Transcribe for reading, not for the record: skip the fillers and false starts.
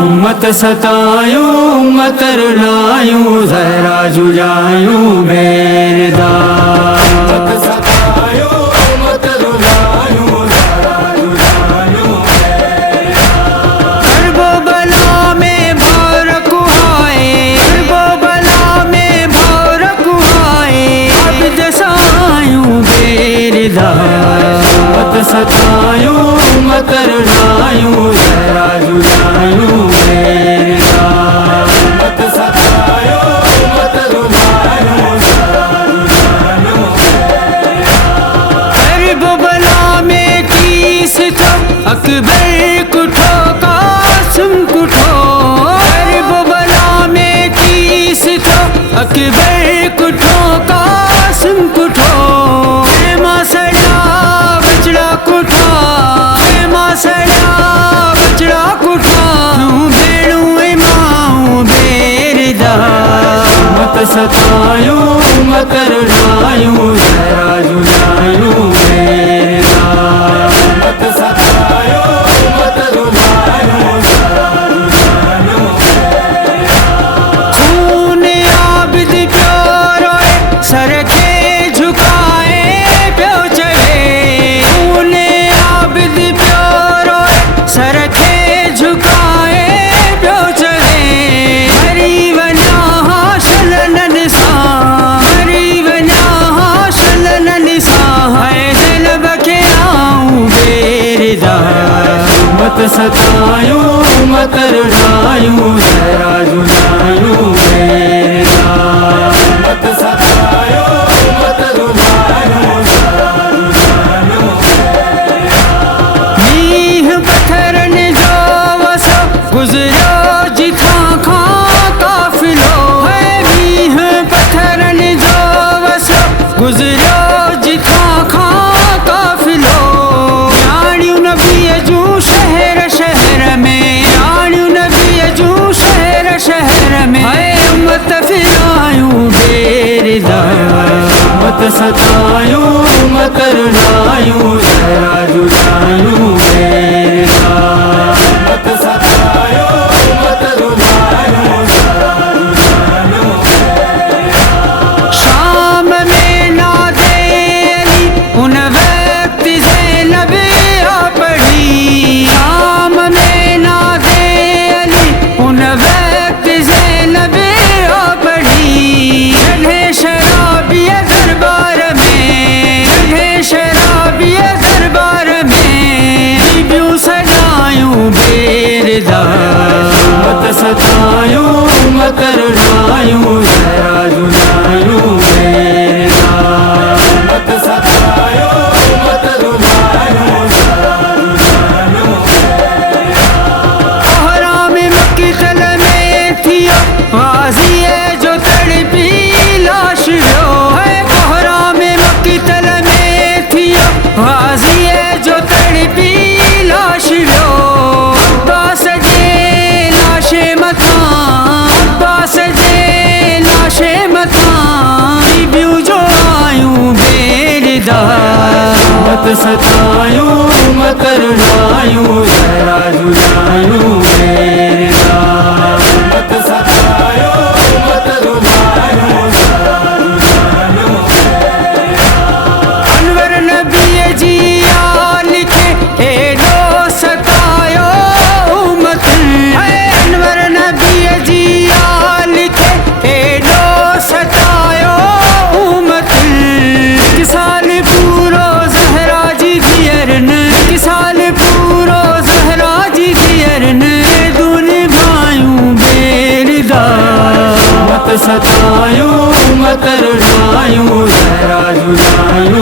उम्मत सतायूं उम्मत रुलायूं ज़हरा जुजायूं बेरदा। उम्मत सतायूं उम्मत रुलायूं ज़हरा जुजायूं बेरदा। करबो बला में भारक आए, करबो बला में भारक आए, अब्द सायूं बेरदा। उम्मत सतायूं उम्मत रुलायूं ज़हरा जुजायूं बेरदा। उम्मत सतायूं उम्मत रुलायूं ज़हरा जुजायूं बेरदा। करबो बला में तीस था अकबर कुठो कासिम कुठो। करबो बला में तीस था अकबर कुठो कासिम कुठो। मासड़ा बचड़ा कुठा, मासड़ा बचड़ा कुठा, भेड़ू माऊं बेरदा। उम्मत सतायूं उम्मत रुलायूं ज़हरा जुजायूं बेरदा। उम्मत सतायूं उम्मत रुलायूं ज़हरा जुजायूं बेरदा। खून आबिद प्यारो सर के झुकाए प्यो चले। खून आबिद प्यारो सर के झुकाए प्यो चले। हरी वना शलन सा, हरी वना शलन सा, है दिल बखेराऊं बेरदा। उम्मत सतायूं उम्मत रुलायूं ज़हरा जुजायूं बेरदा। उम्मत सतायूं उम्मत रुलायूं ज़हरा जुजायूं बेरदा। मीह पत्थरन जो वसो गुज़रियो जिथा खां काफ़िलो है। मीह पत्थरन जो वसो गुज़रियो जिथा खां काफ़िलो। राणियूं नबीअ जूं शहर शहर में, राणियूं नबीअ जूं शहर शहर में, है उम्मत फिरायूं बेरदा। उम्मत सतायूं उम्मत रुलायूं ज़हरा जुजायूं बेरदा। उम्मत सतायूं उम्मत रुलायूं ज़हरा जुजायूं बेरदा। शाम में नादे अली उन वक्त ज़ैनब आ पढ़ी। शाम में नादे अली उन वक्त ज़ैनब आ पढ़ी। जगह शराबिया दरबार में, जगह शराबिया दरबार में, बीबियूं सजायूं बेरदा। उम्मत सतायूं उम्मत रुलायूं ज़हरा जुजायूं बेरदा। उम्मत सतायूं उम्मत रुलायूं ज़हरा जुजायूं बेरदा। कोहरा में मक्की तल में थियो गाज़ी है जो तड़पी लाश लो है। कोहरा में मक्की तल में थियो गाज़ी है जो तड़पी लाश लो। अब्बास जे लाशे मथा, अब्बास जे लाशे मथा, बीबियूं जो आयूं बेरदा। उम्मत सतायूं उम्मत रुलायूं ज़हरा जुजायूं बेरदा। उम्मत सतायूं उम्मत रुलायूं ज़हरा जुजायूं बेरदा। अनवर नबीअ जी आल खे हेॾो सतायो उम्मत है। अनवर नबीअ जी आल खे हेॾो सतायो उम्मत। हिकु साल पूरो ज़हरा जी धीअरन, हिकु साल पूरो ज़हरा जी धीअरन, दून भायूं बेरदा। उम्मत सतायूं उम्मत रुलायूं ज़हरा जुजायूं